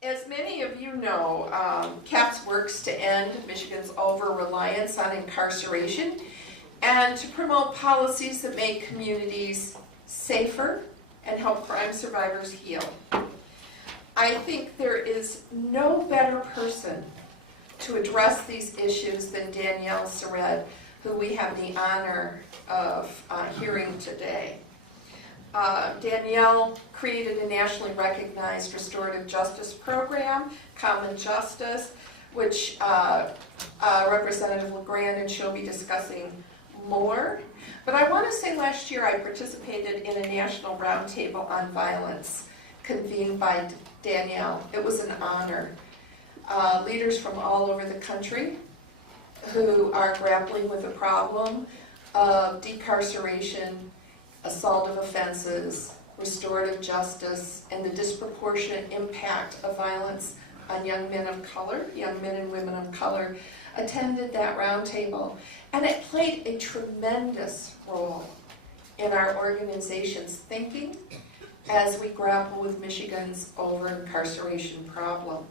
As many of you know, CAPS works to end Michigan's over-reliance on incarceration and to promote policies that make communities safer and help crime survivors heal. I think there is no better person to address these issues than Danielle Sered, who we have the honor of hearing today. Danielle created a nationally recognized restorative justice program, Common Justice, which Representative LeGrand and she'll be discussing more. But I want to say last year I participated in a national roundtable on violence convened by Danielle. It was an honor. Leaders from all over the country who are grappling with the problem of decarceration, assault of offenses, restorative justice, and the disproportionate impact of violence on young men of color, young men and women of color, attended that roundtable. And it played a tremendous role in our organization's thinking as we grapple with Michigan's over-incarceration problem.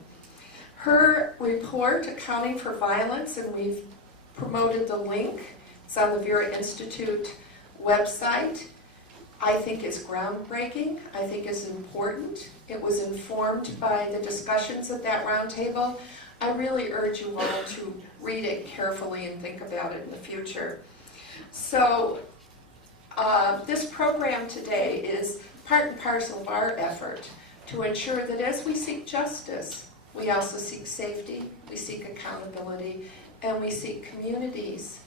Her report, Accounting for Violence, and we've promoted the link, it's on the Vera Institute website, I think is groundbreaking. I think is important. It was informed by the discussions at that roundtable. I really urge you all to read it carefully and think about it in the future. So this program today is part and parcel of our effort to ensure that as we seek justice, we also seek safety, we seek accountability, and we seek communities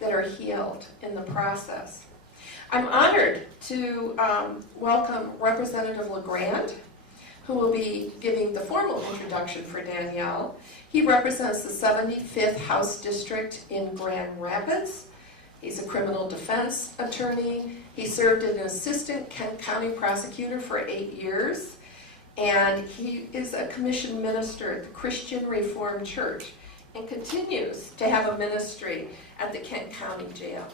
that are healed in the process. I'm honored to welcome Representative LeGrand, who will be giving the formal introduction for Danielle. He represents the 75th House District in Grand Rapids. He's a criminal defense attorney. He served as an assistant Kent County prosecutor for 8 years, and he is a commissioned minister at the Christian Reformed Church and continues to have a ministry at the Kent County Jail.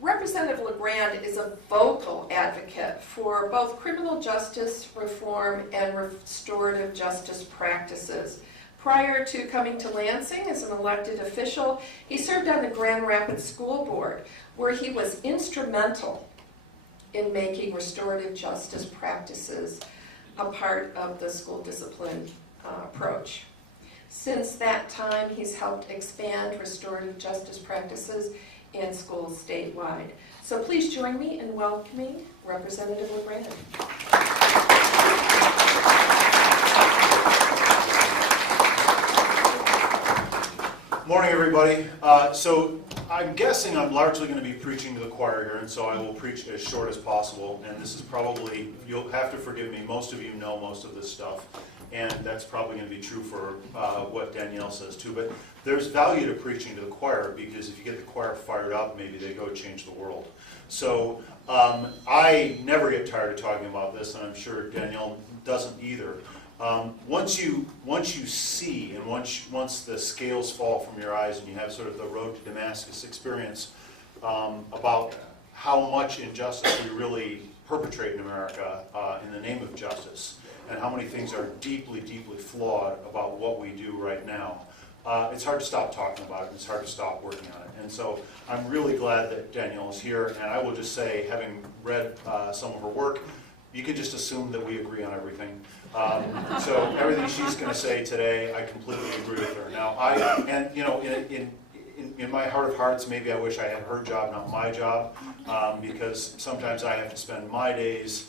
Representative LeGrand is a vocal advocate for both criminal justice reform and restorative justice practices. Prior to coming to Lansing as an elected official, he served on the Grand Rapids School Board, where he was instrumental in making restorative justice practices a part of the school discipline approach. Since that time, he's helped expand restorative justice practices in schools statewide. So please join me in welcoming Representative LeGrand. Morning, everybody. So I'm guessing I'm largely going to be preaching to the choir here, and so I will preach as short as possible. And this is probably, you'll have to forgive me, most of you know most of this stuff, and that's probably going to be true for what Danielle says too. But there's value to preaching to the choir, because if you get the choir fired up, maybe they go change the world. So I never get tired of talking about this, and I'm sure Danielle doesn't either. Once you see, and once the scales fall from your eyes and you have sort of the road to Damascus experience about how much injustice we really perpetrate in America in the name of justice, and how many things are deeply, deeply flawed about what we do right now, it's hard to stop talking about it, and it's hard to stop working on it. And so I'm really glad that Danielle is here, and I will just say, having read some of her work, you can just assume that we agree on everything. So everything she's going to say today, I completely agree with her. Now, in my heart of hearts, maybe I wish I had her job, not my job, because sometimes I have to spend my days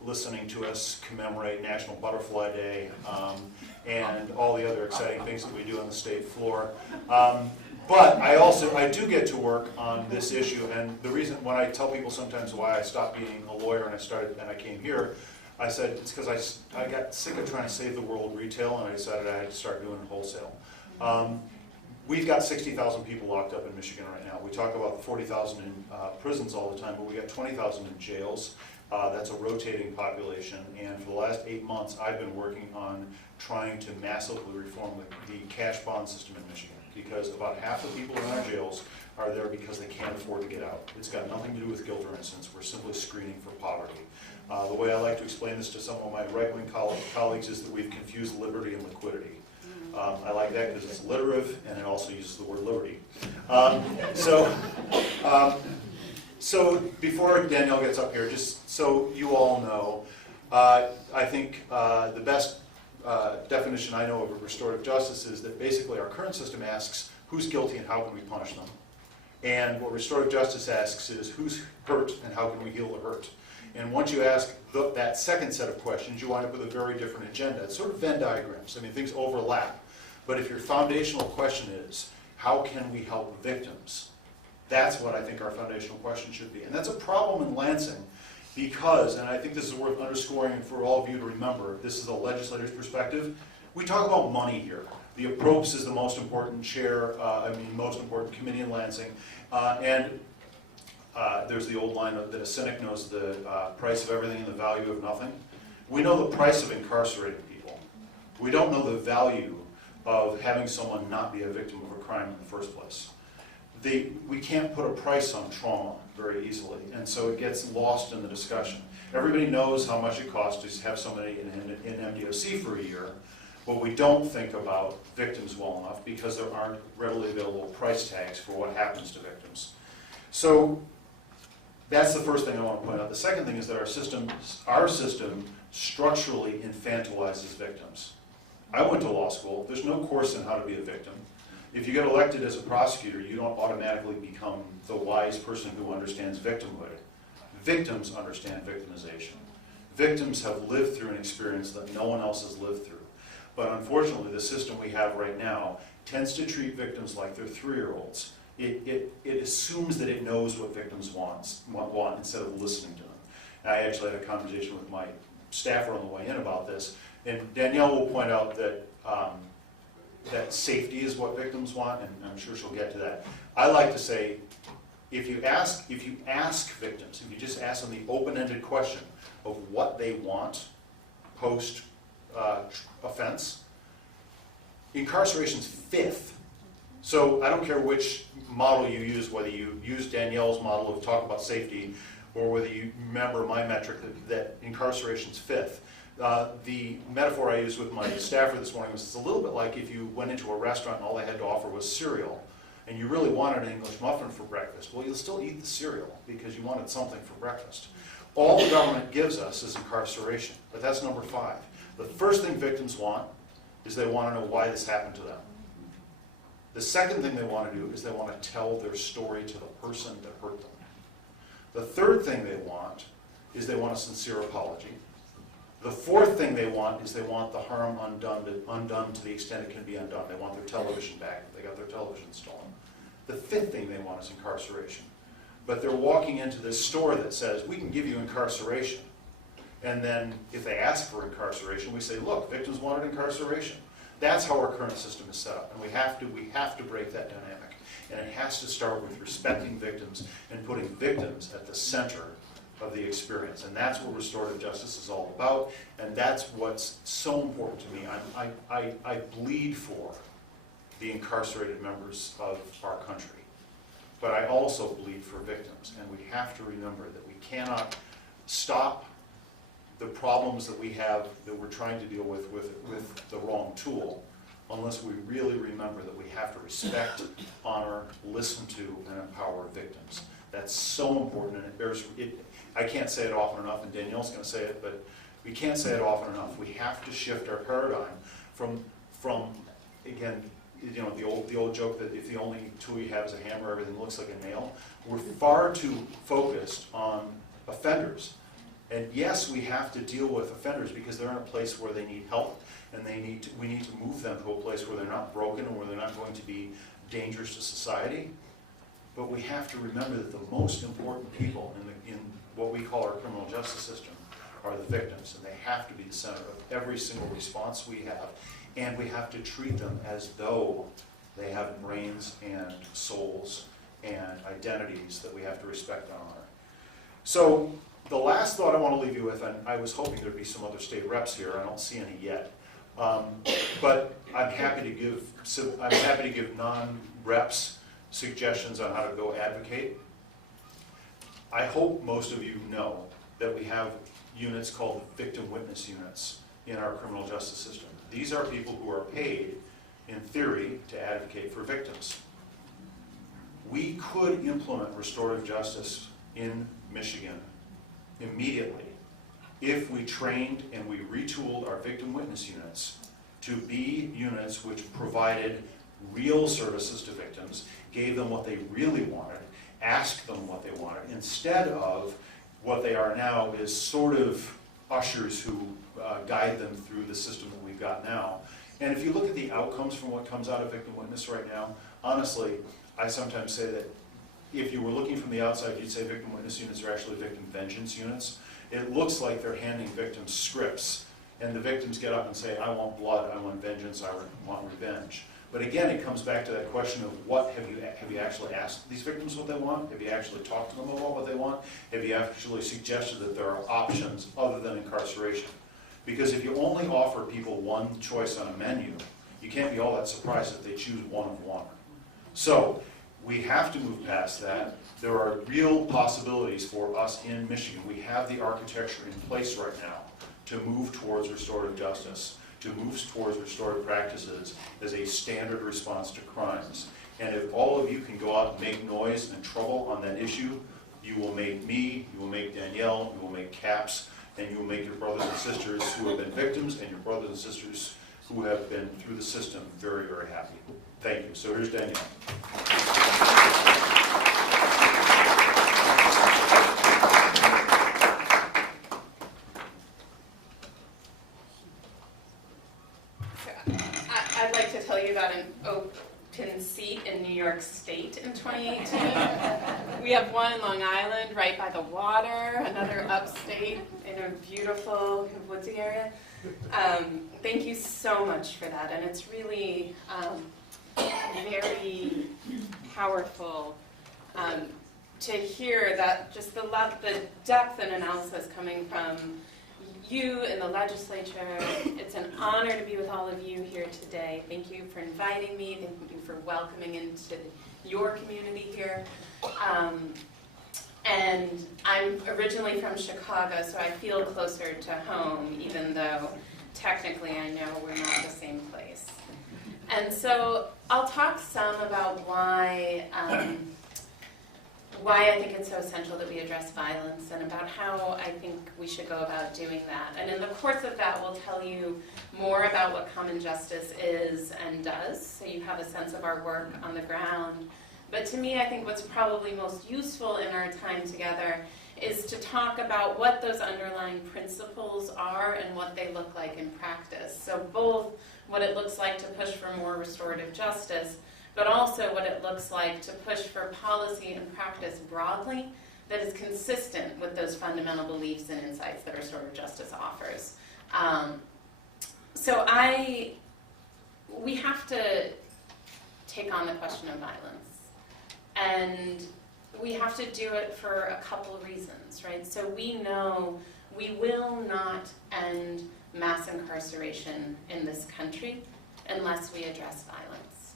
listening to us commemorate National Butterfly Day and all the other exciting things that we do on the state floor. But I do get to work on this issue, and the reason when I tell people sometimes why I stopped being a lawyer and I came here, I said it's because I got sick of trying to save the world retail, and I decided I had to start doing wholesale. We've got 60,000 people locked up in Michigan right now. We talk about 40,000 in prisons all the time, but we got 20,000 in jails. That's a rotating population, and for the last 8 months, I've been working on trying to massively reform the cash bond system in Michigan, because about half the people in our jails are there because they can't afford to get out. It's got nothing to do with guilt or innocence. We're simply screening for poverty. The way I like to explain this to some of my right-wing colleagues is that we've confused liberty and liquidity. I like that because it's alliterative and it also uses the word liberty. So before Danielle gets up here, just so you all know, I think the best definition I know of restorative justice is that basically our current system asks who's guilty and how can we punish them. And what restorative justice asks is who's hurt and how can we heal the hurt. And once you ask that second set of questions, you wind up with a very different agenda. It's sort of Venn diagrams. I mean, things overlap. But if your foundational question is, how can we help victims? That's what I think our foundational question should be. And that's a problem in Lansing because, and I think this is worth underscoring for all of you to remember, this is a legislator's perspective, we talk about money here. The approps is the most important most important committee in Lansing. There's the old line that a cynic knows the price of everything and the value of nothing. We know the price of incarcerating people. We don't know the value of having someone not be a victim of a crime in the first place. We can't put a price on trauma very easily, and so it gets lost in the discussion. Everybody knows how much it costs to have somebody in MDOC for a year, but we don't think about victims well enough because there aren't readily available price tags for what happens to victims. So that's the first thing I want to point out. The second thing is that our system structurally infantilizes victims. I went to law school. There's no course in how to be a victim. If you get elected as a prosecutor, you don't automatically become the wise person who understands victimhood. Victims understand victimization. Victims have lived through an experience that no one else has lived through. But unfortunately, the system we have right now tends to treat victims like they're 3-year-olds. It assumes that it knows what victims want instead of listening to them. And I actually had a conversation with my staffer on the way in about this, and Danielle will point out that that safety is what victims want, and I'm sure she'll get to that. I like to say, if you ask victims, if you just ask them the open-ended question of what they want post offense, incarceration's 5th. So I don't care which model you use, whether you use Danielle's model of talk about safety, or whether you remember my metric that incarceration's 5th. The metaphor I used with my staffer this morning was it's a little bit like if you went into a restaurant and all they had to offer was cereal, and you really wanted an English muffin for breakfast. Well, you'll still eat the cereal because you wanted something for breakfast. All the government gives us is incarceration, but that's number 5. The first thing victims want is they want to know why this happened to them. The second thing they want to do is they want to tell their story to the person that hurt them. The third thing they want is they want a sincere apology. The fourth thing they want is they want the harm undone to the extent it can be undone. They want their television back if they got their television stolen. The fifth thing they want is incarceration. But they're walking into this store that says, we can give you incarceration. And then if they ask for incarceration, we say, look, victims wanted incarceration. That's how our current system is set up. And we have to break that dynamic. And it has to start with respecting victims and putting victims at the center of the experience. And that's what restorative justice is all about. And that's what's so important to me. I bleed for the incarcerated members of our country. But I also bleed for victims. And we have to remember that we cannot stop the problems that we have that we're trying to deal with the wrong tool unless we really remember that we have to respect, honor, listen to, and empower victims. That's so important, and I can't say it often enough, and Danielle's going to say it, but we can't say it often enough. We have to shift our paradigm from again, you know, the old joke that if the only tool you have is a hammer, everything looks like a nail. We're far too focused on offenders. And yes, we have to deal with offenders because they're in a place where they need help, and we need to move them to a place where they're not broken and where they're not going to be dangerous to society. But we have to remember that the most important people in what we call our criminal justice system are the victims, and they have to be the center of every single response we have. And we have to treat them as though they have brains and souls and identities that we have to respect and honor. So the last thought I want to leave you with, and I was hoping there'd be some other state reps here. I don't see any yet, but I'm happy to give non-reps suggestions on how to go advocate. I hope most of you know that we have units called victim witness units in our criminal justice system. These are people who are paid, in theory, to advocate for victims. We could implement restorative justice in Michigan immediately if we trained and we retooled our victim witness units to be units which provided real services to victims, gave them what they really wanted, asked them what they wanted, instead of what they are now is sort of ushers who guide them through the system that we've got now. And if you look at the outcomes from what comes out of victim witness right now, honestly, I sometimes say that if you were looking from the outside, you'd say victim witness units are actually victim vengeance units. It looks like they're handing victims scripts, and the victims get up and say, I want blood, I want vengeance, I want revenge. But again, it comes back to that question of what have you actually asked these victims what they want? Have you actually talked to them about what they want? Have you actually suggested that there are options other than incarceration? Because if you only offer people one choice on a menu, you can't be all that surprised if they choose one of one. So we have to move past that. There are real possibilities for us in Michigan. We have the architecture in place right now to move towards restorative justice, to move towards restorative practices as a standard response to crimes. And if all of you can go out and make noise and trouble on that issue, you will make me, you will make Danielle, you will make CAPS, and you will make your brothers and sisters who have been victims and your brothers and sisters who have been through the system very, very happy. Thank you. So here's Danielle. I'd like to tell you about an open seat in New York State in 2018. We have one in Long Island right by the water, another upstate in a beautiful woodsy area. Thank you so much for that, and it's really very powerful to hear that just the depth and analysis coming from you in the legislature. It's an honor to be with all of you here today. Thank you for inviting me. Thank you for welcoming into your community here. And I'm originally from Chicago, so I feel closer to home, even though technically I know we're not the same place. And so I'll talk some about why I think it's so essential that we address violence and about how I think we should go about doing that. And in the course of that, we'll tell you more about what common justice is and does, so you have a sense of our work on the ground. But to me, I think what's probably most useful in our time together is to talk about what those underlying principles are and what they look like in practice. So both what it looks like to push for more restorative justice, but also what it looks like to push for policy and practice broadly that is consistent with those fundamental beliefs and insights that restorative justice offers. We have to take on the question of violence. And we have to do it for a couple of reasons, right? So we know we will not end mass incarceration in this country unless we address violence.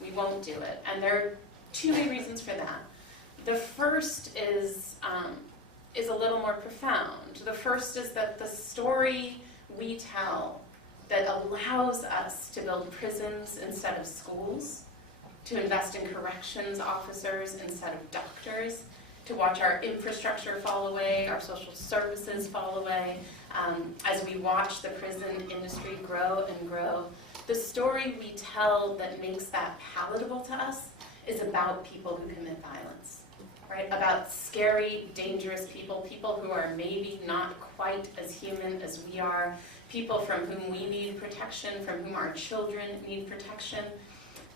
We won't do it. And there are two main reasons for that. The first is a little more profound. The first is that the story we tell that allows us to build prisons instead of schools, to invest in corrections officers instead of doctors, to watch our infrastructure fall away, our social services fall away, as we watch the prison industry grow and grow. The story we tell that makes that palatable to us is about people who commit violence, right? About scary, dangerous people, people who are maybe not quite as human as we are, people from whom we need protection, from whom our children need protection.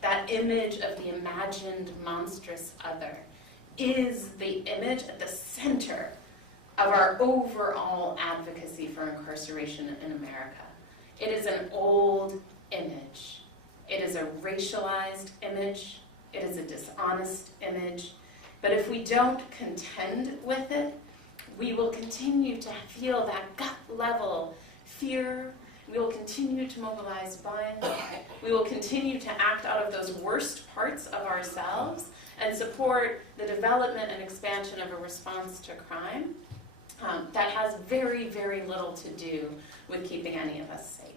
That image of the imagined monstrous other is the image at the center of our overall advocacy for incarceration in America. It is an old image. It is a racialized image. It is a dishonest image. But if we don't contend with it, we will continue to feel that gut level fear We will continue to mobilize funds. We will continue to act out of those worst parts of ourselves and support the development and expansion of a response to crime that has very, very little to do with keeping any of us safe.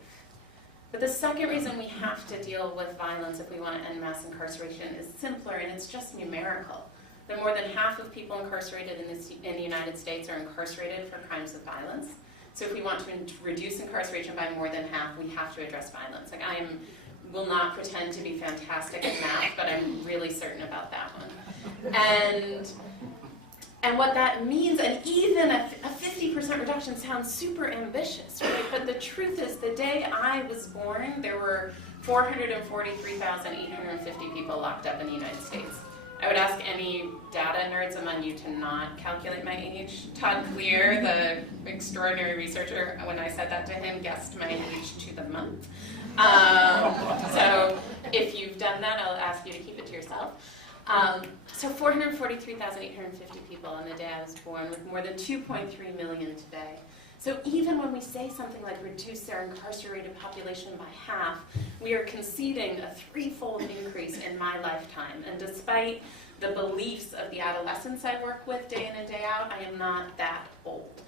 But the second reason we have to deal with violence if we want to end mass incarceration is simpler, and it's just numerical. That more than half of people incarcerated in the United States are incarcerated for crimes of violence. So if we want to reduce incarceration by more than half, we have to address violence. Like will not pretend to be fantastic at math, but I'm really certain about that one. And what that means, and even a 50% reduction sounds super ambitious, right? But the truth is, the day I was born, there were 443,850 people locked up in the United States. I would ask any data nerds among you to not calculate my age. Todd Clear, the extraordinary researcher, when I said that to him, guessed my age to the month. So if you've done that, I'll ask you to keep it to yourself. So 443,850 people on the day I was born, with more than 2.3 million today. So even when we say something like reduce our incarcerated population by half, we are conceding a threefold increase in my lifetime. And despite the beliefs of the adolescents I work with day in and day out, I am not that old.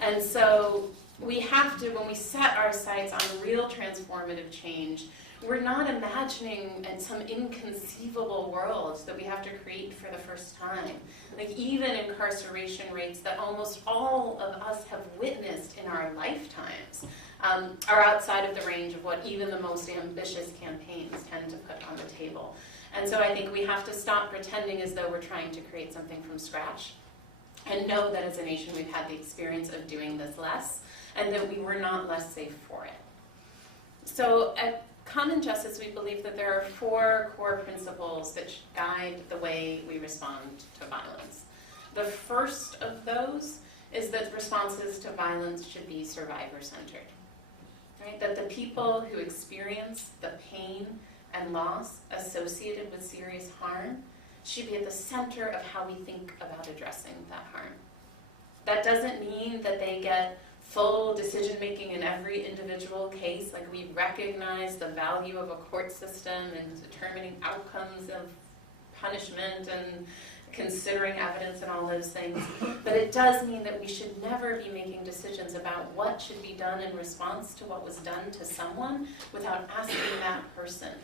And so we have to, when we set our sights on real transformative change, we're not imagining some inconceivable world that we have to create for the first time. Like even incarceration rates that almost all of us have witnessed in our lifetimes are outside of the range of what even the most ambitious campaigns tend to put on the table. And so I think we have to stop pretending as though we're trying to create something from scratch and know that as a nation we've had the experience of doing this less and that we were not less safe for it. So at Common Justice, we believe that there are 4 core principles that should guide the way we respond to violence. The first of those is that responses to violence should be survivor-centered. Right? That the people who experience the pain and loss associated with serious harm should be at the center of how we think about addressing that harm. That doesn't mean that they get full decision-making in every individual case. Like we recognize the value of a court system and determining outcomes of punishment and considering evidence and all those things. But it does mean that we should never be making decisions about what should be done in response to what was done to someone without asking that person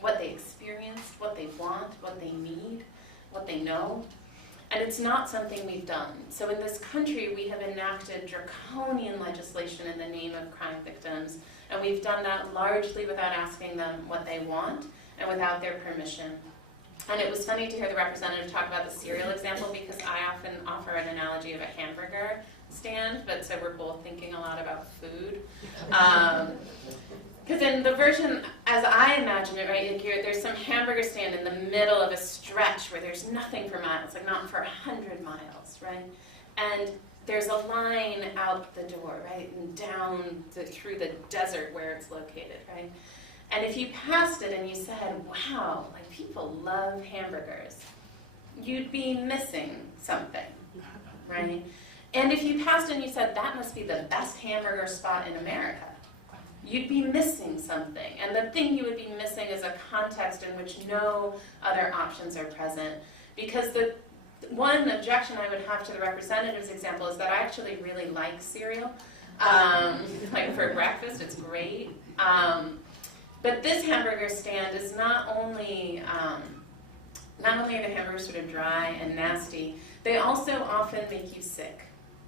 what they experienced, what they want, what they need, what they know. And it's not something we've done. So in this country, we have enacted draconian legislation in the name of crime victims, and we've done that largely without asking them what they want and without their permission. And it was funny to hear the representative talk about the cereal example because I often offer an analogy of a hamburger stand, but so we're both thinking a lot about food. Because in the version, as I imagine it, right, there's some hamburger stand in the middle of a stretch where there's nothing for miles, like not for 100 miles, right? And there's a line out the door, right, and down through the desert where it's located, right? And if you passed it and you said, wow, like people love hamburgers, you'd be missing something, right? And if you passed and you said, that must be the best hamburger spot in America, you'd be missing something. And the thing you would be missing is a context in which no other options are present. Because the one objection I would have to the representative's example is that I actually really like cereal. Like for breakfast, it's great. But this hamburger stand is not only are the hamburgers sort of dry and nasty, they also often make you sick.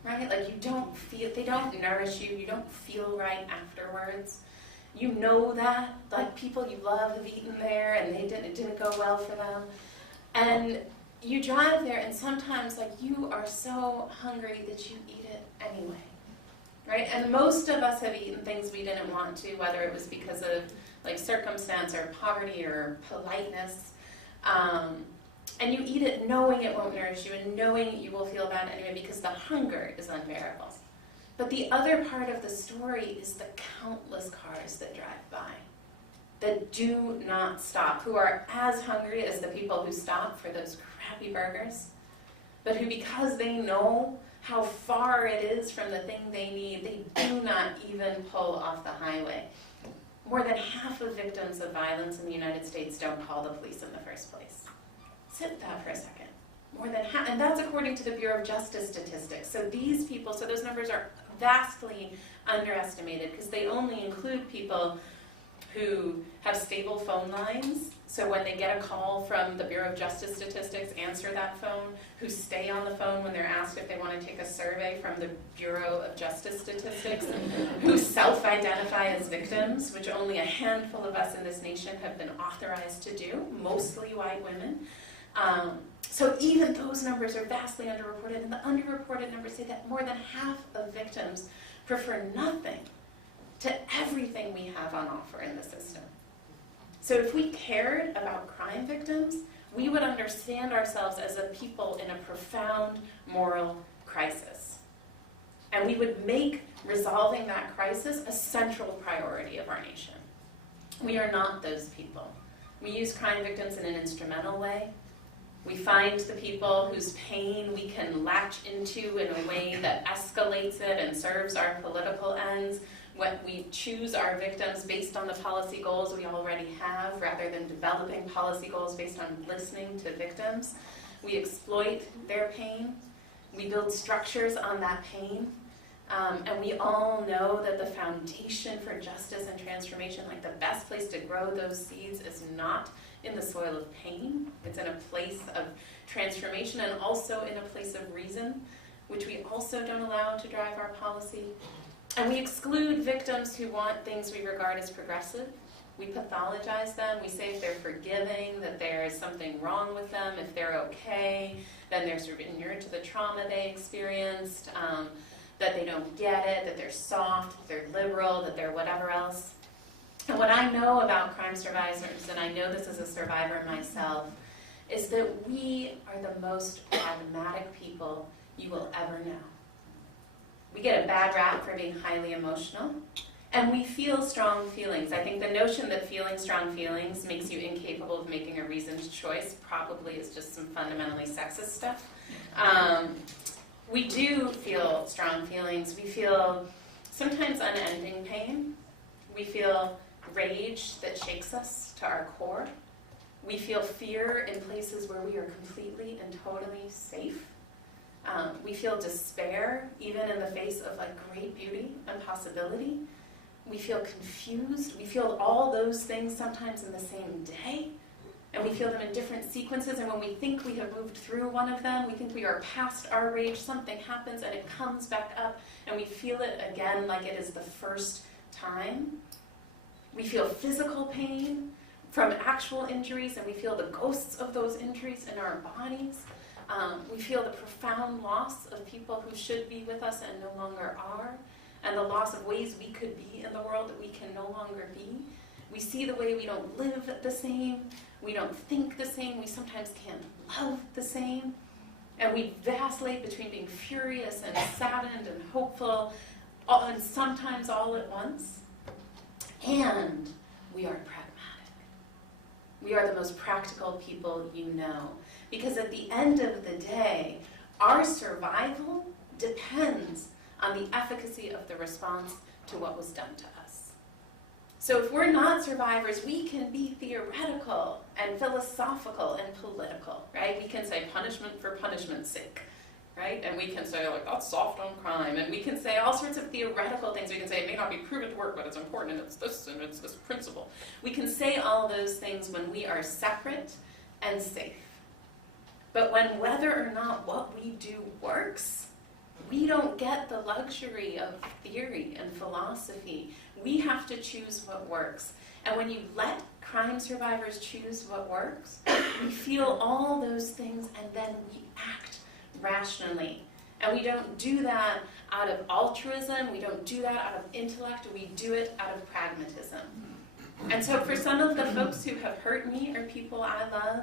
Right? Like they don't nourish you, you don't feel right afterwards. You know that, like people you love have eaten there and it didn't go well for them. And you drive there and sometimes like you are so hungry that you eat it anyway. Right? And most of us have eaten things we didn't want to, whether it was because of like circumstance or poverty or politeness. And you eat it knowing it won't nourish you and knowing you will feel bad anyway because the hunger is unbearable. But the other part of the story is the countless cars that drive by, that do not stop, who are as hungry as the people who stop for those crappy burgers, but who, because they know how far it is from the thing they need, they do not even pull off the highway. More than half of victims of violence in the United States don't call the police in the first place. Sit with that for a second. More than half, and that's according to the Bureau of Justice statistics. So these people, so those numbers are vastly underestimated because they only include people who have stable phone lines. So when they get a call from the Bureau of Justice statistics, answer that phone, who stay on the phone when they're asked if they want to take a survey from the Bureau of Justice statistics, who self-identify as victims, which only a handful of us in this nation have been authorized to do, mostly white women. So even those numbers are vastly underreported, and the underreported numbers say that more than half of victims prefer nothing to everything we have on offer in the system. So if we cared about crime victims, we would understand ourselves as a people in a profound moral crisis. And we would make resolving that crisis a central priority of our nation. We are not those people. We use crime victims in an instrumental way. We find the people whose pain we can latch into in a way that escalates it and serves our political ends. When we choose our victims based on the policy goals we already have, rather than developing policy goals based on listening to victims. We exploit their pain. We build structures on that pain. And we all know that the foundation for justice and transformation, like the best place to grow those seeds, is not in the soil of pain. It's in a place of transformation and also in a place of reason, which we also don't allow to drive our policy. And we exclude victims who want things we regard as progressive. We pathologize them. We say if they're forgiving, that there is something wrong with them. If they're okay, then they're sort of inured to the trauma they experienced, that they don't get it, that they're soft, that they're liberal, that they're whatever else. And what I know about crime survivors, and I know this as a survivor myself, is that we are the most pragmatic people you will ever know. We get a bad rap for being highly emotional, and we feel strong feelings. I think the notion that feeling strong feelings makes you incapable of making a reasoned choice probably is just some fundamentally sexist stuff. We do feel strong feelings. We feel sometimes unending pain. We feel rage that shakes us to our core. We feel fear in places where we are completely and totally safe. We feel despair, even in the face of like great beauty and possibility. We feel confused. We feel all those things sometimes in the same day, and we feel them in different sequences. And when we think we have moved through one of them, we think we are past our rage, something happens and it comes back up, and we feel it again like it is the first time. We feel physical pain from actual injuries, and we feel the ghosts of those injuries in our bodies. We feel the profound loss of people who should be with us and no longer are, and the loss of ways we could be in the world that we can no longer be. We see the way we don't live the same, we don't think the same, we sometimes can't love the same, and we vacillate between being furious and saddened and hopeful, and sometimes all at once. And we are pragmatic. We are the most practical people you know. Because at the end of the day, our survival depends on the efficacy of the response to what was done to us. So if we're not survivors, we can be theoretical and philosophical and political, right? We can say punishment for punishment's sake, right? And we can say, like, that's soft on crime. And we can say all sorts of theoretical things. We can say it may not be proven to work, but it's important, and it's this principle. We can say all those things when we are separate and safe. But when whether or not what we do works, we don't get the luxury of theory and philosophy. We have to choose what works. And when you let crime survivors choose what works, we feel all those things and then we act rationally. And we don't do that out of altruism, we don't do that out of intellect, we do it out of pragmatism. And so for some of the folks who have hurt me or people I love,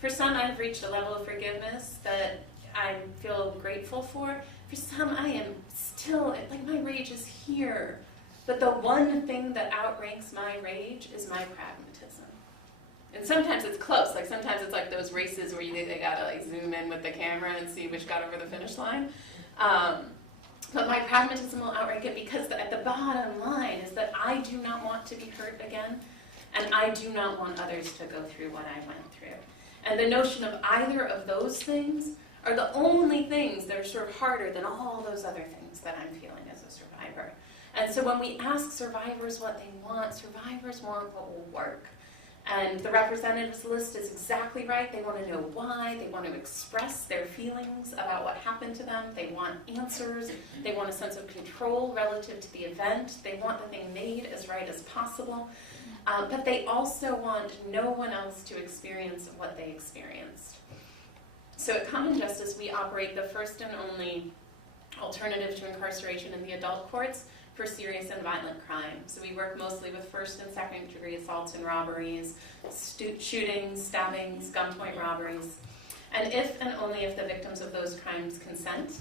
for some I've reached a level of forgiveness that I feel grateful for. For some I am still, like my rage is here. But the one thing that outranks my rage is my pragmatism. And sometimes it's close, like sometimes it's like those races where they gotta like zoom in with the camera and see which got over the finish line. But my pragmatism will outright it, because at the bottom line is that I do not want to be hurt again, and I do not want others to go through what I went through. And the notion of either of those things are the only things that are sort of harder than all those other things that I'm feeling as a survivor. And so when we ask survivors what they want, survivors want what will work. And the representatives list is exactly right. They want to know why. They want to express their feelings about what happened to them. They want answers. They want a sense of control relative to the event. They want the thing made as right as possible. But they also want no one else to experience what they experienced. So at Common Justice, we operate the first and only alternative to incarceration in the adult courts for serious and violent crime. So we work mostly with first and second degree assaults and robberies, shootings, stabbings, gunpoint robberies. And if and only if the victims of those crimes consent,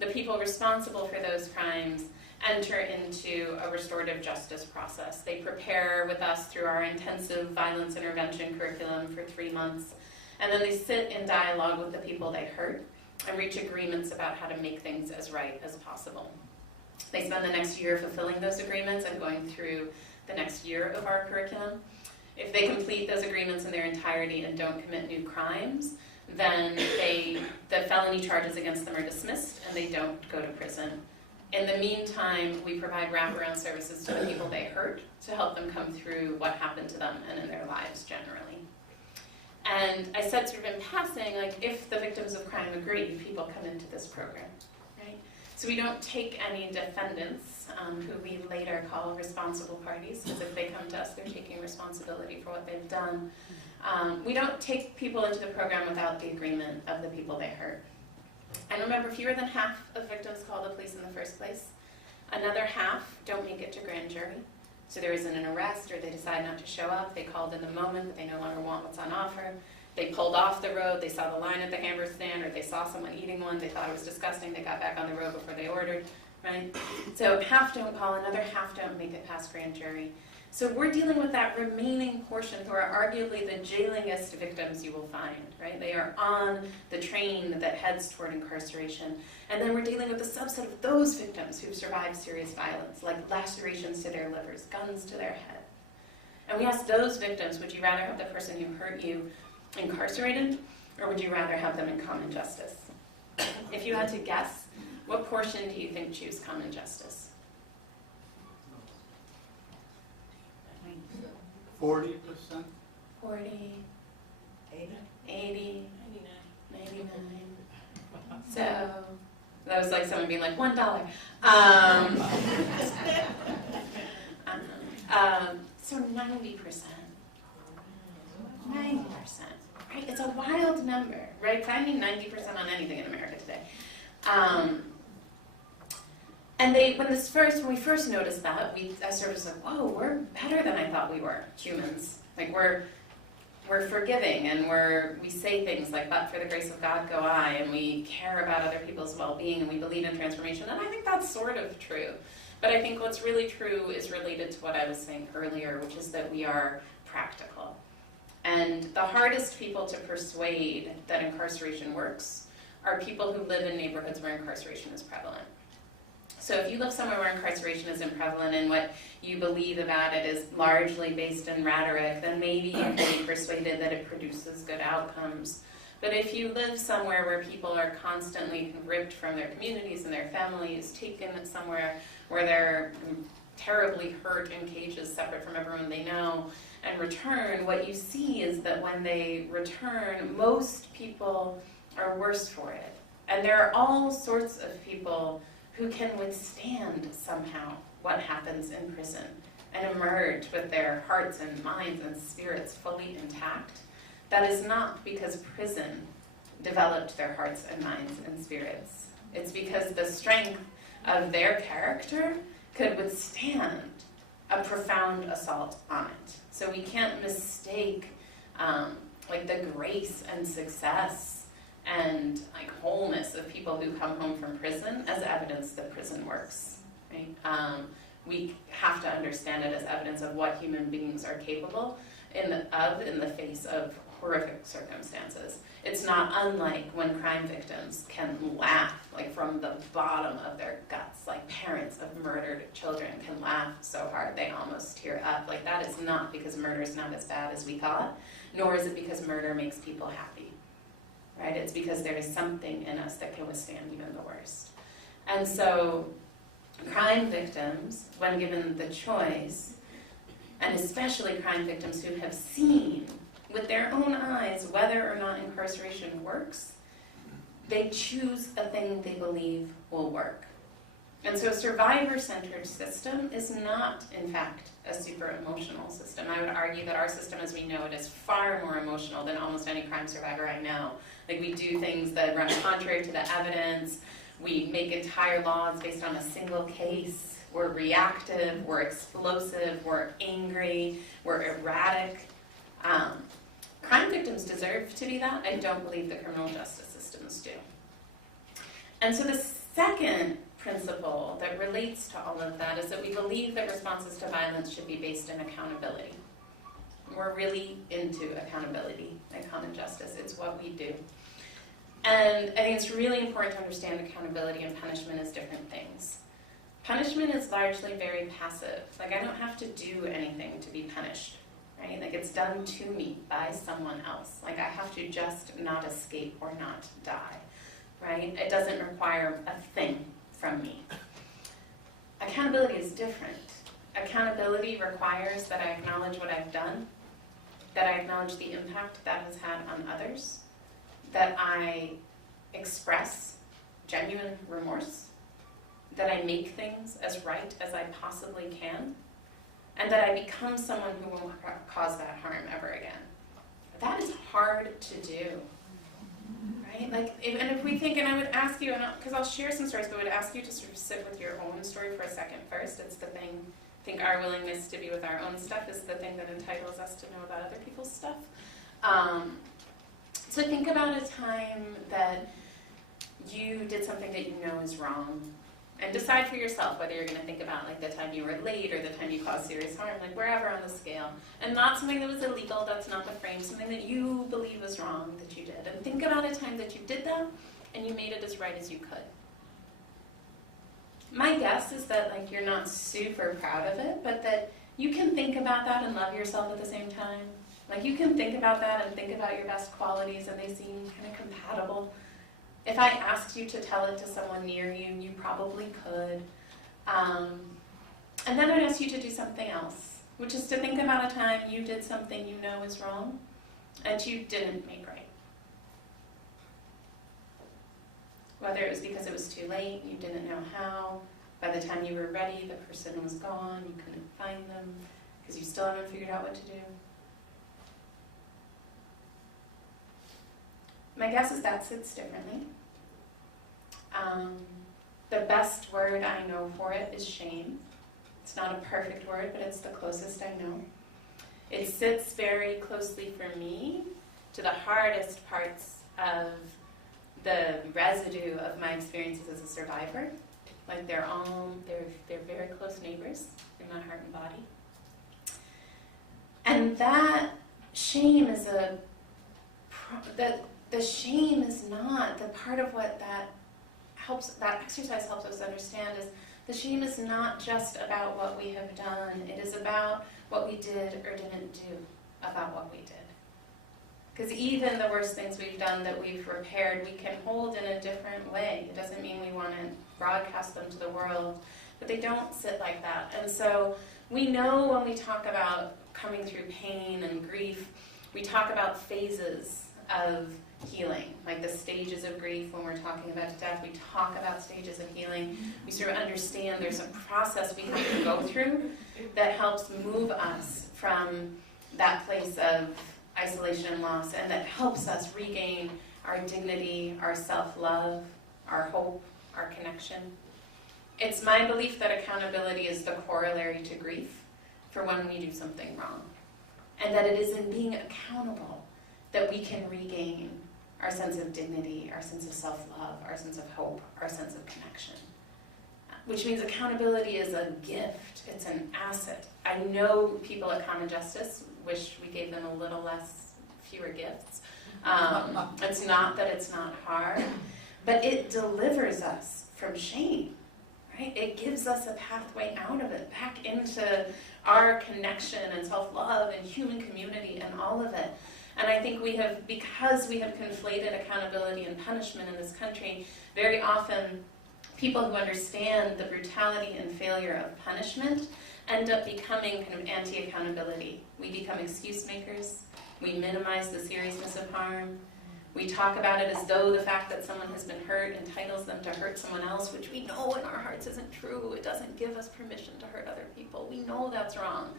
the people responsible for those crimes enter into a restorative justice process. They prepare with us through our intensive violence intervention curriculum for 3 months, and then they sit in dialogue with the people they hurt and reach agreements about how to make things as right as possible. They spend the next year fulfilling those agreements and going through the next year of our curriculum. If they complete those agreements in their entirety and don't commit new crimes, then the felony charges against them are dismissed and they don't go to prison. In the meantime, we provide wraparound services to the people they hurt to help them come through what happened to them and in their lives generally. And I said sort of in passing, like, if the victims of crime agree, people come into this program, right? So we don't take any defendants, who we later call responsible parties, because if they come to us, they're taking responsibility for what they've done. We don't take people into the program without the agreement of the people they hurt. And remember, fewer than half of victims call the police in the first place. Another half don't make it to grand jury. So there isn't an arrest, or they decide not to show up. They called in the moment, but they no longer want what's on offer. They pulled off the road, they saw the line at the hamburger stand, or they saw someone eating one, they thought it was disgusting, they got back on the road before they ordered, right? So half don't call, another half don't make it past grand jury. So we're dealing with that remaining portion who are arguably the jailingest victims you will find, right? They are on the train that heads toward incarceration. And then we're dealing with a subset of those victims who've survived serious violence, like lacerations to their livers, guns to their head. And we ask those victims, would you rather have the person who hurt you incarcerated, or would you rather have them in common justice? If you had to guess, what portion do you think choose common justice? 40%? 40, 80. 80, 99. So that was like someone being like, $1. So 90%. 90%. Right? It's a wild number, right? I mean 90% on anything in America today. And when we first noticed that, I sort of was like, whoa, we're better than I thought we were, humans. Like we're forgiving, and we say things like, but for the grace of God go I, and we care about other people's well-being, and we believe in transformation, and I think that's sort of true. But I think what's really true is related to what I was saying earlier, which is that we are practical. And the hardest people to persuade that incarceration works are people who live in neighborhoods where incarceration is prevalent. So if you live somewhere where incarceration isn't prevalent and what you believe about it is largely based in rhetoric, then maybe you can be persuaded that it produces good outcomes. But if you live somewhere where people are constantly ripped from their communities and their families, taken somewhere where they're terribly hurt in cages separate from everyone they know, and return, what you see is that when they return, most people are worse for it. And there are all sorts of people who can withstand somehow what happens in prison and emerge with their hearts and minds and spirits fully intact. That is not because prison developed their hearts and minds and spirits. It's because the strength of their character could withstand a profound assault on it. So we can't mistake like the grace and success and like wholeness of people who come home from prison as evidence that prison works. Right? We have to understand it as evidence of what human beings are capable in the face of horrific circumstances. It's not unlike when crime victims can laugh, like from the bottom of their guts, like parents of murdered children can laugh so hard they almost tear up. Like that is not because murder is not as bad as we thought, nor is it because murder makes people happy, right? It's because there is something in us that can withstand even the worst. And so crime victims, when given the choice, and especially crime victims who have seen with their own eyes whether or not incarceration works, they choose a thing they believe will work. And so a survivor-centered system is not, in fact, a super emotional system. I would argue that our system as we know it is far more emotional than almost any crime survivor I know. Like we do things that run contrary to the evidence, we make entire laws based on a single case, we're reactive, we're explosive, we're angry, we're erratic. Crime victims deserve to be that. I don't believe the criminal justice systems do. And so the second principle that relates to all of that is that we believe that responses to violence should be based in accountability. We're really into accountability at Common Justice. It's what we do. And I think it's really important to understand accountability and punishment as different things. Punishment is largely very passive. Like I don't have to do anything to be punished. Right? Like it's done to me by someone else. Like I have to just not escape or not die, right? It doesn't require a thing from me. Accountability is different. Accountability requires that I acknowledge what I've done, that I acknowledge the impact that has had on others, that I express genuine remorse, that I make things as right as I possibly can, and that I become someone who won't cause that harm ever again. That is hard to do, right? Like, if we think, and I would ask you, because I'll share some stories, but I would ask you to sort of sit with your own story for a second first. It's the thing, I think our willingness to be with our own stuff is the thing that entitles us to know about other people's stuff. So think about a time that you did something that you know is wrong, and decide for yourself whether you're going to think about like the time you were late or the time you caused serious harm, like wherever on the scale. And not something that was illegal, that's not the frame, something that you believe was wrong that you did. And think about a time that you did that and you made it as right as you could. My guess is that like you're not super proud of it, but that you can think about that and love yourself at the same time. Like you can think about that and think about your best qualities and they seem kind of compatible. If I asked you to tell it to someone near you, you probably could. And then I'd ask you to do something else, which is to think about a time you did something you know is wrong and you didn't make right. Whether it was because it was too late, you didn't know how, by the time you were ready, the person was gone, you couldn't find them, because you still haven't figured out what to do. My guess is that sits differently. The best word I know for it is shame. It's not a perfect word, but it's the closest I know. It sits very closely for me to the hardest parts of the residue of my experiences as a survivor. Like they're very close neighbors in my heart and body. And that shame is the shame is not the part of what that exercise helps us understand is the shame is not just about what we have done. It is about what we did or didn't do about what we did. Because even the worst things we've done that we've repaired, we can hold in a different way. It doesn't mean we want to broadcast them to the world, but they don't sit like that. And so we know when we talk about coming through pain and grief, we talk about phases of healing, like the stages of grief. When we're talking about death, we talk about stages of healing. We sort of understand there's a process we have to go through that helps move us from that place of isolation and loss, and that helps us regain our dignity, our self-love, our hope, our connection. It's my belief that accountability is the corollary to grief for when we do something wrong, and that it is in being accountable that we can regain our sense of dignity, our sense of self-love, our sense of hope, our sense of connection. Which means accountability is a gift, it's an asset. I know people at Common Justice wish we gave them a little less fewer gifts. It's not that it's not hard, but it delivers us from shame, right? It gives us a pathway out of it, back into our connection and self-love and human community and all of it. And I think because we have conflated accountability and punishment in this country, very often people who understand the brutality and failure of punishment end up becoming kind of anti-accountability. We become excuse makers. We minimize the seriousness of harm. We talk about it as though the fact that someone has been hurt entitles them to hurt someone else, which we know in our hearts isn't true. It doesn't give us permission to hurt other people. We know that's wrong.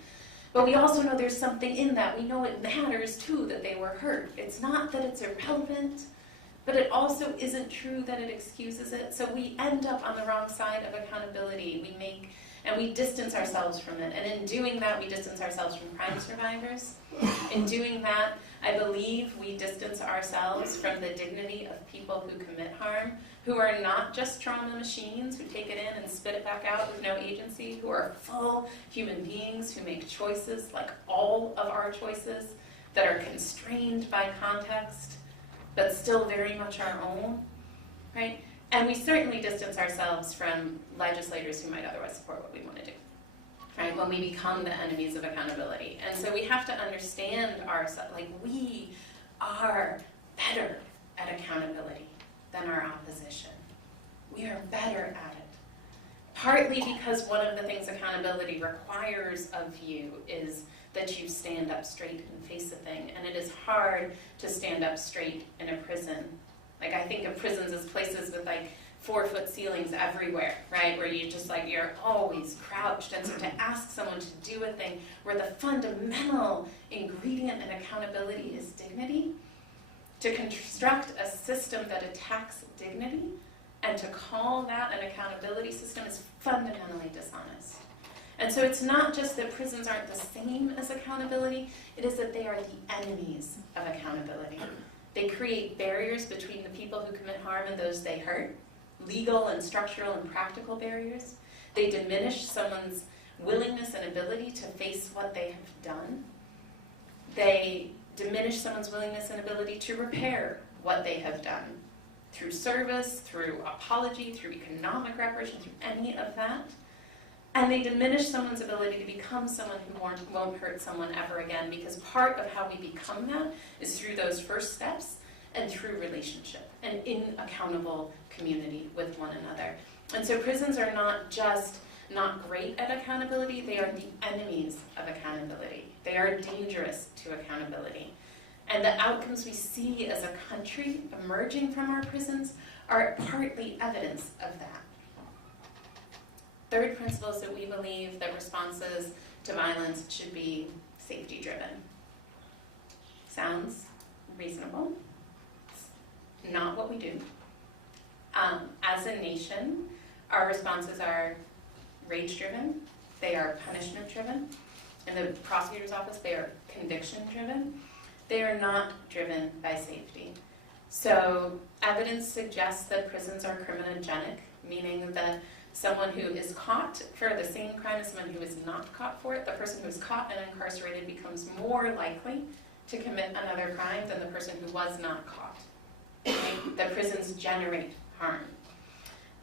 But we also know there's something in that. We know it matters, too, that they were hurt. It's not that it's irrelevant, but it also isn't true that it excuses it. So we end up on the wrong side of accountability. We distance ourselves from it. And in doing that, we distance ourselves from crime survivors. In doing that, I believe we distance ourselves from the dignity of people who commit harm, who are not just trauma machines who take it in and spit it back out with no agency, who are full human beings who make choices like all of our choices that are constrained by context, but still very much our own, right? And we certainly distance ourselves from legislators who might otherwise support what we want to do, right? When we become the enemies of accountability. And so we have to understand ourselves, like we are better at accountability than our opposition. We are better at it. Partly because one of the things accountability requires of you is that you stand up straight and face a thing. And it is hard to stand up straight in a prison. Like I think of prisons as places with like 4-foot ceilings everywhere, right? Where you just like, you're always crouched. And so to ask someone to do a thing where the fundamental ingredient in accountability is dignity, to construct a system that attacks dignity and to call that an accountability system is fundamentally dishonest. And so it's not just that prisons aren't the same as accountability, it is that they are the enemies of accountability. They create barriers between the people who commit harm and those they hurt, legal and structural and practical barriers. They diminish someone's willingness and ability to face what they have done. They diminish someone's willingness and ability to repair what they have done through service, through apology, through economic reparation, through any of that. And they diminish someone's ability to become someone who won't hurt someone ever again, because part of how we become that is through those first steps and through relationship and in accountable community with one another. And so prisons are not just not great at accountability, they are the enemies of accountability. They are dangerous to accountability. And the outcomes we see as a country emerging from our prisons are partly evidence of that. Third principle is that we believe that responses to violence should be safety-driven. Sounds reasonable. It's not what we do. As a nation, our responses are rage-driven. They are punishment-driven. In the prosecutor's office, they are conviction-driven. They are not driven by safety. So evidence suggests that prisons are criminogenic, meaning that someone who is caught for the same crime as someone who is not caught for it, the person who is caught and incarcerated becomes more likely to commit another crime than the person who was not caught. Okay? The prisons generate harm.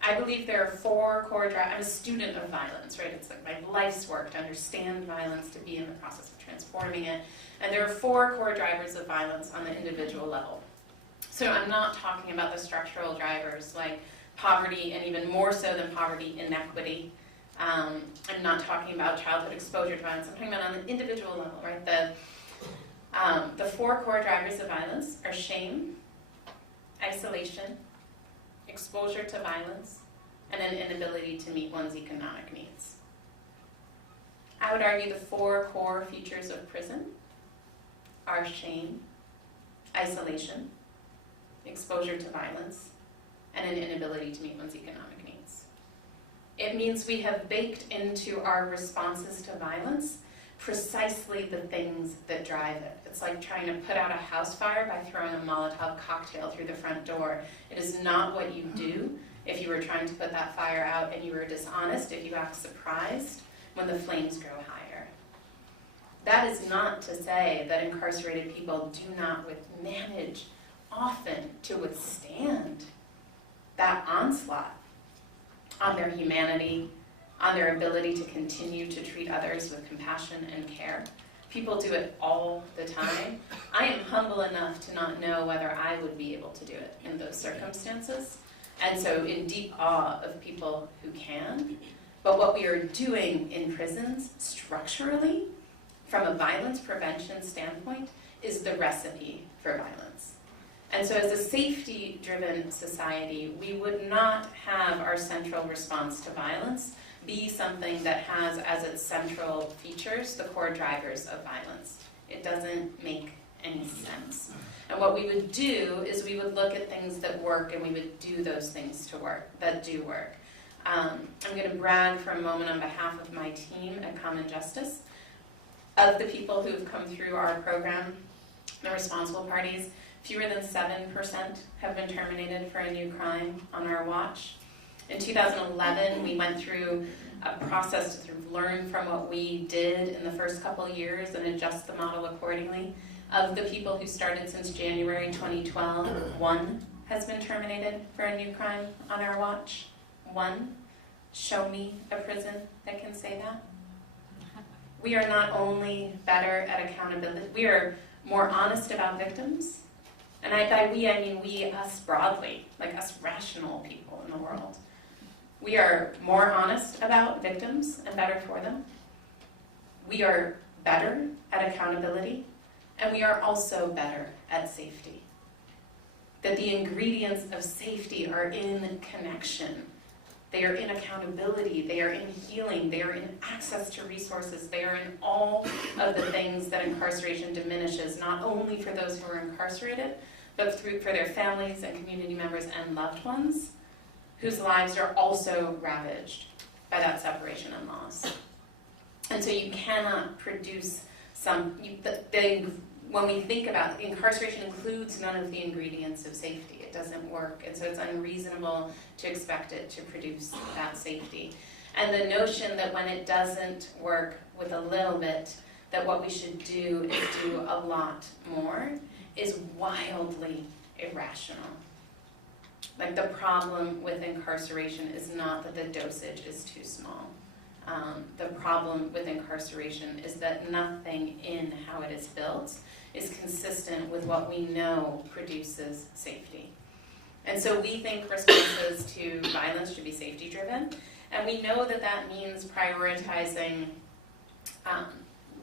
I believe there are 4 core drivers. I'm a student of violence, right? It's like my life's work to understand violence, to be in the process of transforming it. And there are 4 core drivers of violence on the individual level. So I'm not talking about the structural drivers like poverty, and even more so than poverty, inequity. I'm not talking about childhood exposure to violence. I'm talking about on the individual level, right? The 4 core drivers of violence are shame, isolation, exposure to violence, and an inability to meet one's economic needs. I would argue the 4 core features of prison are shame, isolation, exposure to violence, and an inability to meet one's economic needs. It means we have baked into our responses to violence precisely the things that drive it. It's like trying to put out a house fire by throwing a Molotov cocktail through the front door. It is not what you do if you were trying to put that fire out and you were dishonest, if you act surprised when the flames grow higher. That is not to say that incarcerated people do not manage often to withstand that onslaught on their humanity, on their ability to continue to treat others with compassion and care. People do it all the time. I am humble enough to not know whether I would be able to do it in those circumstances. And so in deep awe of people who can. But what we are doing in prisons structurally, from a violence prevention standpoint, is the recipe for violence. And so as a safety-driven society, we would not have our central response to violence be something that has as its central features the core drivers of violence. It doesn't make any sense. And what we would do is we would look at things that work and we would do those things that do work. I'm going to brag for a moment on behalf of my team at Common Justice. Of the people who have come through our program, the responsible parties, fewer than 7% have been terminated for a new crime on our watch. In 2011, we went through a process to sort of learn from what we did in the first couple of years and adjust the model accordingly. Of the people who started since January 2012, 1 has been terminated for a new crime on our watch. 1. Show me a prison that can say that. We are not only better at accountability, we are more honest about victims. And by we, I mean we, us broadly, like us rational people in the world. We are more honest about victims and better for them. We are better at accountability, and we are also better at safety. That the ingredients of safety are in connection. They are in accountability, they are in healing, they are in access to resources, they are in all of the things that incarceration diminishes, not only for those who are incarcerated, but for their families and community members and loved ones, whose lives are also ravaged by that separation and loss. And so you cannot produce when we think about incarceration includes none of the ingredients of safety. It doesn't work, and so it's unreasonable to expect it to produce that safety. And the notion that when it doesn't work with a little bit, that what we should do is do a lot more is wildly irrational. Like, the problem with incarceration is not that the dosage is too small. The problem with incarceration is that nothing in how it is built is consistent with what we know produces safety. And so we think responses to violence should be safety-driven, and we know that that means prioritizing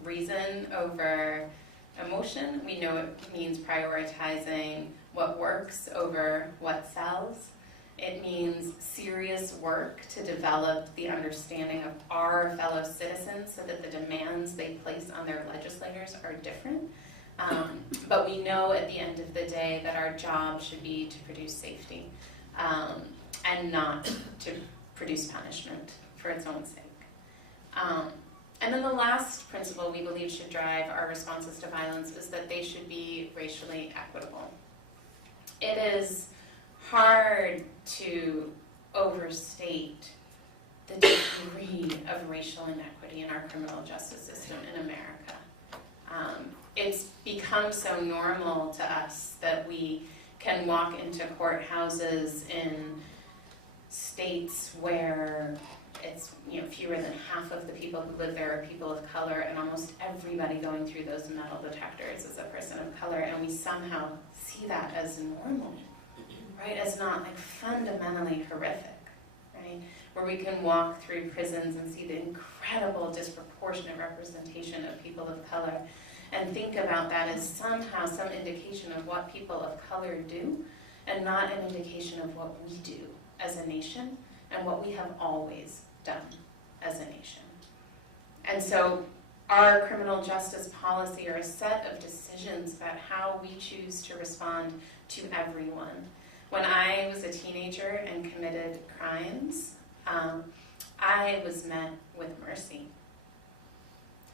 reason over emotion. We know it means prioritizing what works over what sells. It means serious work to develop the understanding of our fellow citizens so that the demands they place on their legislators are different. But we know at the end of the day that our job should be to produce safety and not to produce punishment for its own sake. And then the last principle we believe should drive our responses to violence is that they should be racially equitable. It is hard to overstate the degree of racial inequity in our criminal justice system in America. It's become so normal to us that we can walk into courthouses in states where it's fewer than half of the people who live there are people of color, and almost everybody going through those metal detectors is a person of color, and we somehow see that as normal, right? As not like fundamentally horrific, right? Where we can walk through prisons and see the incredible disproportionate representation of people of color and think about that as somehow some indication of what people of color do and not an indication of what we do as a nation and what we have always done as a nation. And so our criminal justice policy are a set of decisions about how we choose to respond to everyone. When I was a teenager and committed crimes, I was met with mercy.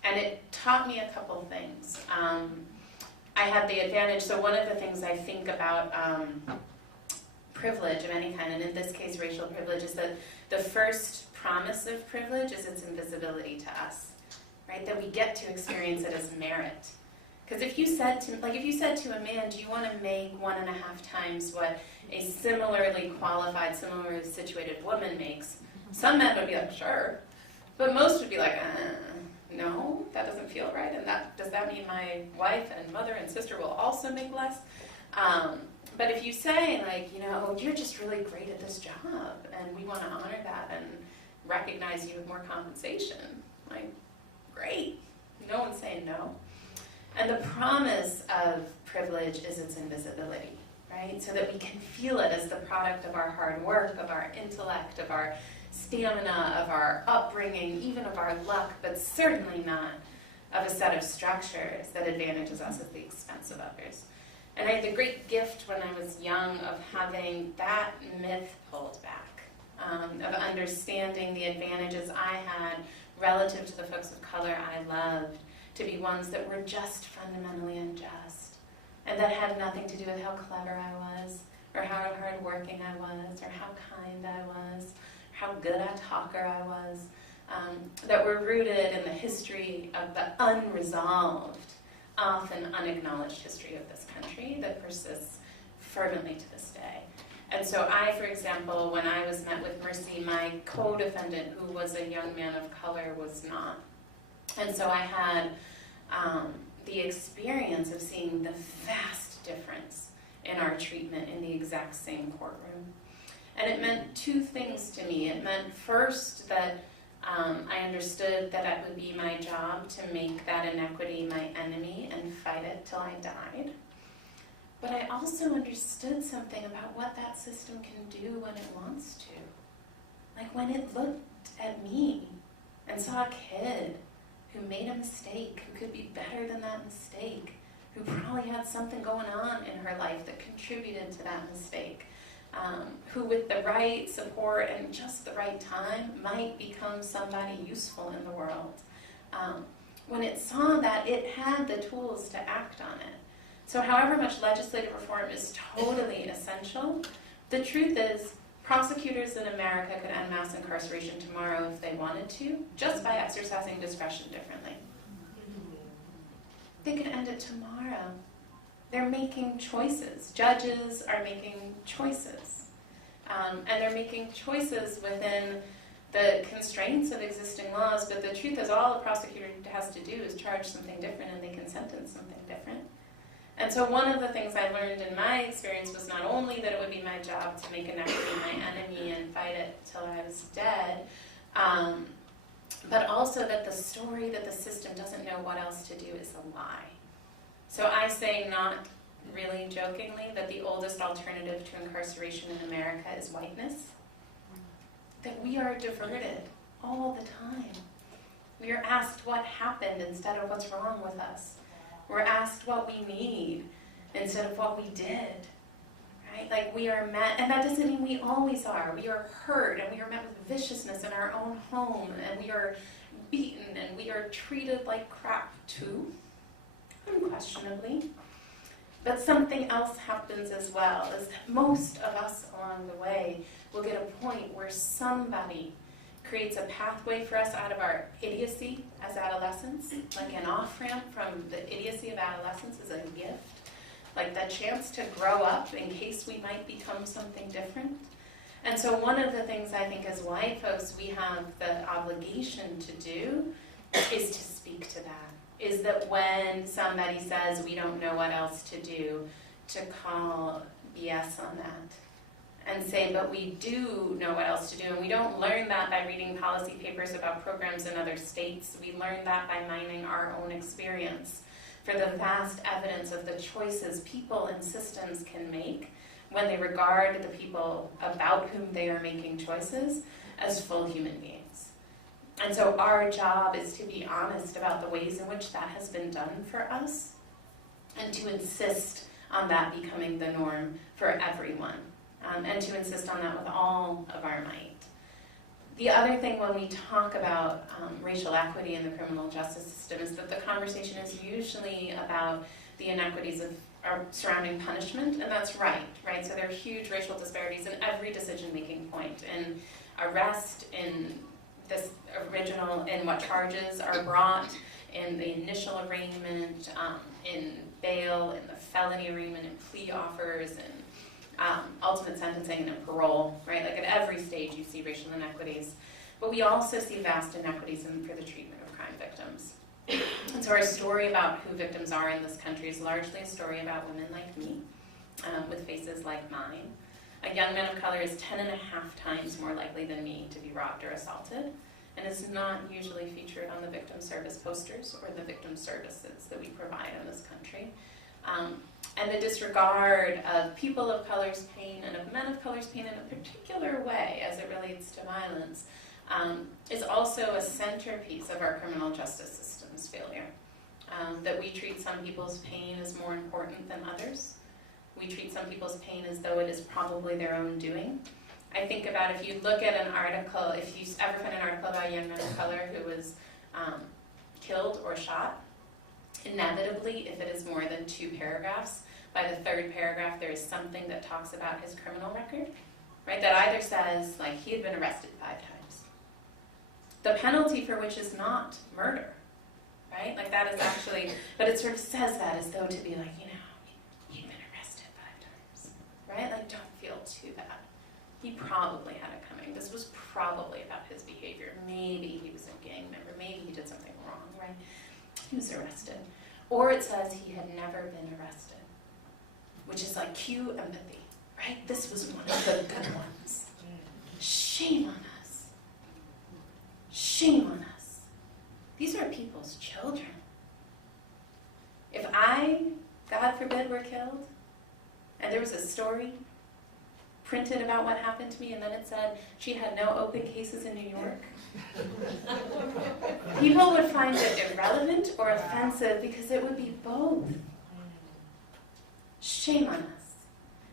And it taught me a couple things. I had the advantage, so one of the things I think about privilege of any kind, and in this case racial privilege, is that the first promise of privilege is its invisibility to us. right? That we get to experience it as merit. Because if you said to a man, do you want to make 1.5 times what a similarly qualified, similarly situated woman makes, some men would be like, sure. But most would be like, no, that doesn't feel right. And does that mean my wife and mother and sister will also make less? But if you say, like, you're just really great at this job, and we want to honor that and recognize you with more compensation, like, great. No one's saying no. And the promise of privilege is its invisibility, right? So that we can feel it as the product of our hard work, of our intellect, of our stamina, of our upbringing, even of our luck, but certainly not of a set of structures that advantages us at the expense of others. And I had the great gift when I was young of having that myth pulled back, of understanding the advantages I had relative to the folks of color I loved, to be ones that were just fundamentally unjust, and that had nothing to do with how clever I was, or how hardworking I was, or how kind I was, how good a talker I was, that were rooted in the history of the unresolved, often unacknowledged history of this country that persists fervently to this day. And so I, for example, when I was met with mercy, my co-defendant, who was a young man of color, was not. And so I had the experience of seeing the vast difference in our treatment in the exact same courtroom. And it meant two things to me. It meant first that I understood that it would be my job to make that inequity my enemy and fight it till I died. But I also understood something about what that system can do when it wants to. Like when it looked at me and saw a kid who made a mistake, who could be better than that mistake, who probably had something going on in her life that contributed to that mistake, who with the right support and just the right time might become somebody useful in the world. When it saw that, it had the tools to act on it. So however much legislative reform is totally essential, the truth is prosecutors in America could end mass incarceration tomorrow if they wanted to, just by exercising discretion differently. They could end it tomorrow. They're making choices. Judges are making choices. And they're making choices within the constraints of existing laws, but the truth is all a prosecutor has to do is charge something different and they can sentence something different. And so one of the things I learned in my experience was not only that it would be my job to make inequity my enemy and fight it till I was dead, but also that the story that the system doesn't know what else to do is a lie. So I say, not really jokingly, that the oldest alternative to incarceration in America is whiteness. That we are diverted all the time. We are asked what happened instead of what's wrong with us. We're asked what we need instead of what we did. Right? Like we are met, and that doesn't mean we always are. We are hurt, and we are met with viciousness in our own home, and we are beaten, and we are treated like crap too, unquestionably. But something else happens as well, is that most of us along the way will get a point where somebody creates a pathway for us out of our idiocy as adolescents, like an off-ramp from the idiocy of adolescence is a gift, like the chance to grow up in case we might become something different. And so one of the things I think as white folks we have the obligation to do is to speak to that. Is that when somebody says we don't know what else to do, to call BS on that. And say, but we do know what else to do, and we don't learn that by reading policy papers about programs in other states. We learn that by mining our own experience for the vast evidence of the choices people and systems can make when they regard the people about whom they are making choices as full human beings. And so our job is to be honest about the ways in which that has been done for us, and to insist on that becoming the norm for everyone. And to insist on that with all of our might. The other thing when we talk about racial equity in the criminal justice system is that the conversation is usually about the inequities of surrounding punishment, and that's right? So there are huge racial disparities in every decision-making point, in arrest, in this original in what charges are brought in the initial arraignment, in bail, in the felony arraignment, in plea offers, in ultimate sentencing, and in parole, right? Like at every stage you see racial inequities. But we also see vast inequities for the treatment of crime victims. And so our story about who victims are in this country is largely a story about women like me, with faces like mine. A young man of color is 10.5 times more likely than me to be robbed or assaulted, and is not usually featured on the victim service posters or the victim services that we provide in this country. And the disregard of people of color's pain and of men of color's pain in a particular way as it relates to violence is also a centerpiece of our criminal justice system's failure. That we treat some people's pain as more important than others. We treat some people's pain as though it is probably their own doing. I think about if you look at an article, if you ever find an article about a young man of color who was killed or shot, inevitably, if it is more than 2 paragraphs, by the 3rd paragraph there is something that talks about his criminal record, right? That either says, like, he had been arrested 5 times. The penalty for which is not murder, right? Like that is actually, but it sort of says that as though to be like, you know, he'd been arrested 5 times, right? Like, don't feel too bad. He probably had it coming. This was probably about his behavior. Maybe he was a gang member. Maybe he did something wrong, right? He was arrested. Or it says he had never been arrested, which is like cue empathy, right? This was one of the good ones. Shame on us. Shame on us. These are people's children. If I, God forbid, were killed, and there was a story printed about what happened to me, and then it said she had no open cases in New York, people would find it irrelevant or offensive because it would be both. Shame on us.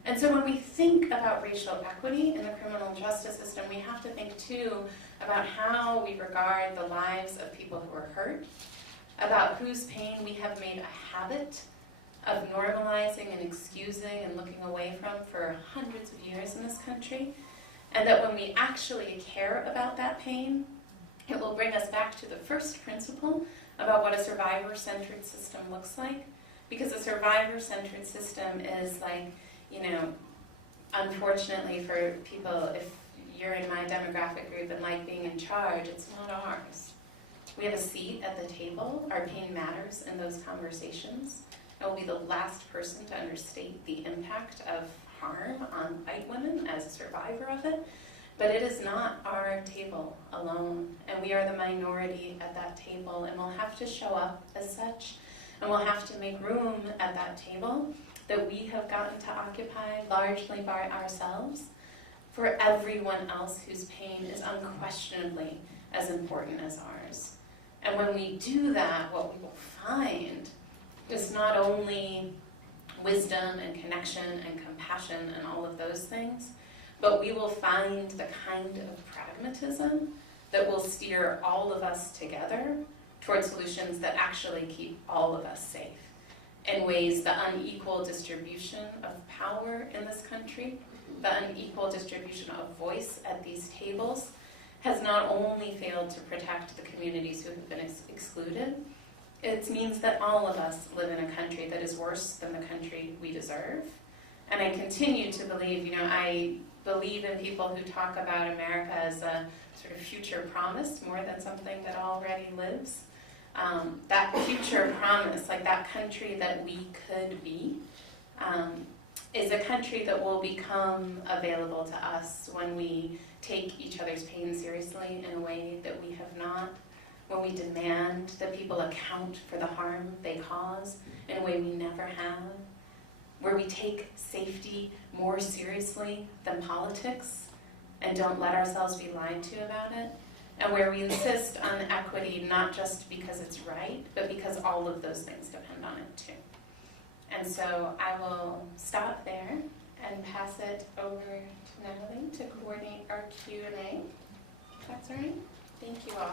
And so when we think about racial equity in the criminal justice system, we have to think too about how we regard the lives of people who are hurt, about whose pain we have made a habit of normalizing and excusing and looking away from for hundreds of years in this country, and that when we actually care about that pain, it will bring us back to the first principle about what a survivor-centered system looks like. Because a survivor-centered system is like, you know, unfortunately for people, if you're in my demographic group and like being in charge, it's not ours. We have a seat at the table. Our pain matters in those conversations. I will be the last person to understate the impact of harm on white women as a survivor of it, but it is not our table alone, and we are the minority at that table, and we'll have to show up as such, and we'll have to make room at that table that we have gotten to occupy largely by ourselves for everyone else whose pain is unquestionably as important as ours. And when we do that, what we will find is not only wisdom and connection and compassion and all of those things, but we will find the kind of pragmatism that will steer all of us together toward solutions that actually keep all of us safe. In ways, the unequal distribution of power in this country, the unequal distribution of voice at these tables, has not only failed to protect the communities who have been excluded, it means that all of us live in a country that is worse than the country we deserve. And I continue to believe, I believe in people who talk about America as a sort of future promise more than something that already lives. That future promise, like that country that we could be, is a country that will become available to us when we take each other's pain seriously in a way that we have not, when we demand that people account for the harm they cause in a way we never have, where we take safety more seriously than politics and don't let ourselves be lied to about it, and where we insist on equity not just because it's right, but because all of those things depend on it too. And so I will stop there and pass it over to Natalie to coordinate our Q&A. That's all right. Thank you all.